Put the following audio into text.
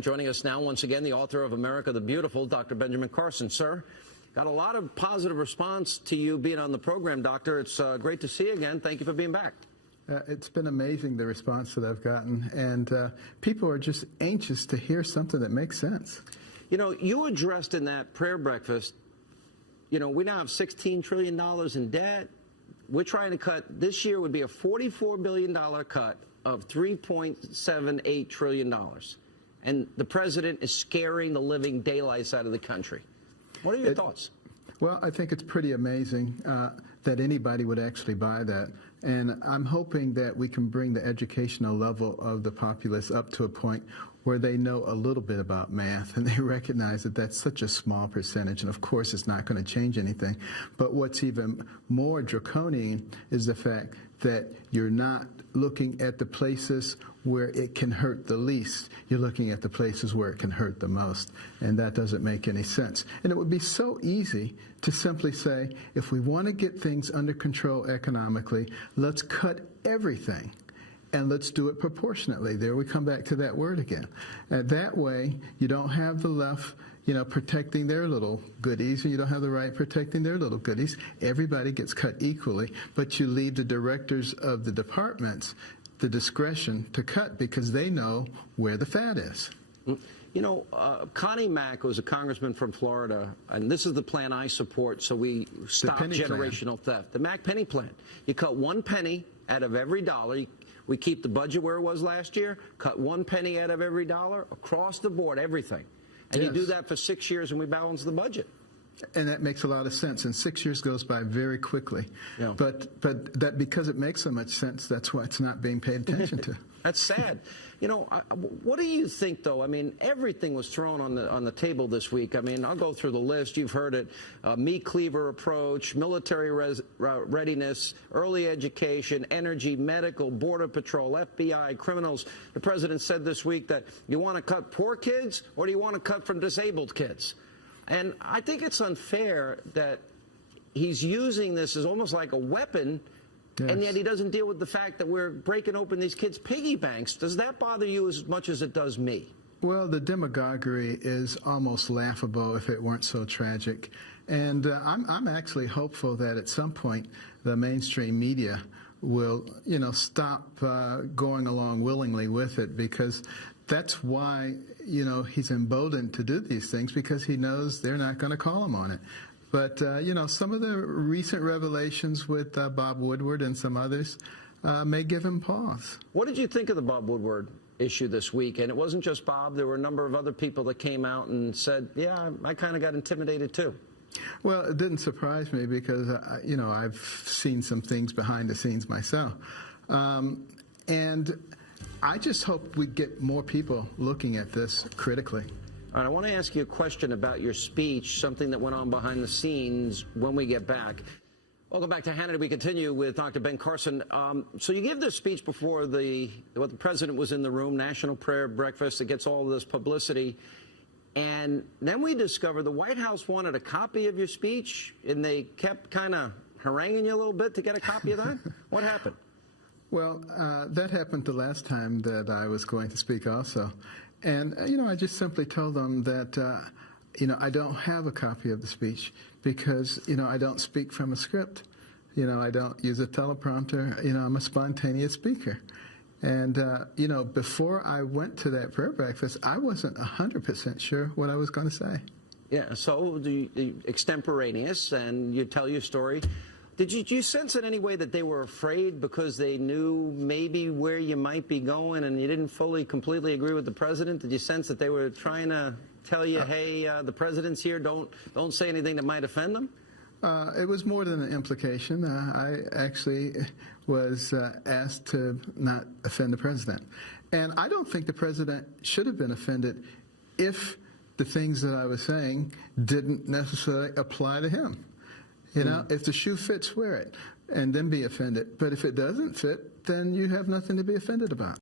Joining us now, once again, the author of America the Beautiful, Dr. Benjamin Carson. Sir, got a lot of positive response to you being on the program, Doctor. It's great to see you again. Thank you for being back. It's been amazing, the response that I've gotten, and people are just anxious to hear something that makes sense. You know, you addressed in that prayer breakfast, you know, we now have $16 trillion in debt. We're trying to cut, this year would be a $44 billion cut of $3.78 trillion. And the president is scaring the living daylights out of the country. What are your thoughts? Well, I think it's pretty amazing that anybody would actually buy that. And I'm hoping that we can bring the educational level of the populace up to a point where they know a little bit about math and they recognize that that's such a small percentage. And of course, it's not going to change anything. But what's even more draconian is the fact that you're not looking at the places where it can hurt the least. You're looking at the places where it can hurt the most. And that doesn't make any sense. And it would be so easy to simply say, if we want to get things under control economically, let's cut everything. And let's do it proportionately. There we come back to that word again. That way, you don't have the left, you know, protecting their little goodies, and you don't have the right protecting their little goodies. Everybody gets cut equally, but you leave the directors of the departments the discretion to cut because they know where the fat is. You know, Connie Mack was a congressman from Florida, and this is the plan I support, so we stop generational theft. The Mack penny plan. You cut 1 penny out of every dollar. We keep the budget where it was last year, cut 1 penny out of every dollar, across the board, everything. And you do that for 6 years, and we balance the budget. And that makes a lot of sense. And 6 years goes by very quickly. Yeah. But that because it makes so much sense, that's why it's not being paid attention to. That's sad. You know, what do you think, though? I mean, everything was thrown on the table this week. I mean, I'll go through the list. You've heard it. Meat cleaver approach, military readiness, early education, energy, medical, border patrol, FBI, criminals. The president said this week that you want to cut poor kids or do you want to cut from disabled kids? And I think it's unfair that he's using this as almost like a weapon. Yes. And yet he doesn't deal with the fact that we're breaking open these kids' piggy banks. Does that bother you as much as it does me? Well, the demagoguery is almost laughable if it weren't so tragic. And I'm actually hopeful that at some point the mainstream media will, you know, stop going along willingly with it, because that's why, you know, he's emboldened to do these things, because he knows they're not going to call him on it. But, you know, some of the recent revelations with Bob Woodward and some others may give him pause. What did you think of the Bob Woodward issue this week? And it wasn't just Bob. There were a number of other people that came out and said, yeah, I kind of got intimidated too. Well, it didn't surprise me because, you know, I've seen some things behind the scenes myself. And I just hope we get more people looking at this critically. All right, I want to ask you a question about your speech, something that went on behind the scenes when we get back. Welcome back to Hannity. We continue with Dr. Ben Carson. So you gave this speech before the president was in the room, National Prayer Breakfast. It gets all of this publicity. And then we discovered the White House wanted a copy of your speech, and they kept kind of haranguing you a little bit to get a copy of that. What happened? Well, that happened the last time that I was going to speak also. And, you know, I just simply told them that, you know, I don't have a copy of the speech because, you know, I don't speak from a script. You know, I don't use a teleprompter. You know, I'm a spontaneous speaker. And, you know, before I went to that prayer breakfast, I wasn't 100% sure what I was going to say. Yeah, so extemporaneous, and you tell your story. Did you sense in any way that they were afraid because they knew maybe where you might be going and you didn't completely agree with the president? Did you sense that they were trying to tell you, hey, the president's here, don't say anything that might offend them? It was more than an implication. I actually was asked to not offend the president. And I don't think the president should have been offended if the things that I was saying didn't necessarily apply to him. You know, if the shoe fits, wear it, and then be offended. But if it doesn't fit, then you have nothing to be offended about.